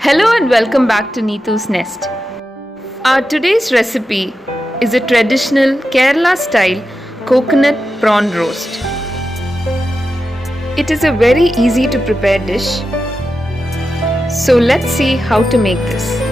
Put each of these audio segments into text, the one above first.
Hello and welcome back to Neethu's Nest. Our today's recipe is a traditional Kerala style coconut prawn roast. It is a very easy to prepare dish. So let's see how to make this.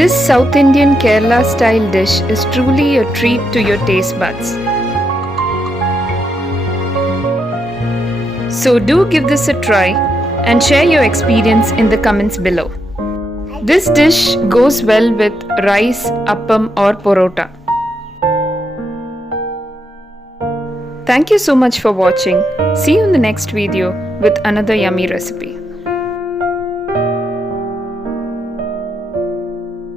This South Indian Kerala style dish is truly a treat to your taste buds. So do give this a try and share your experience in the comments below. This dish goes well with rice, appam or porota. Thank you so much for watching. See you in the next video with another yummy recipe.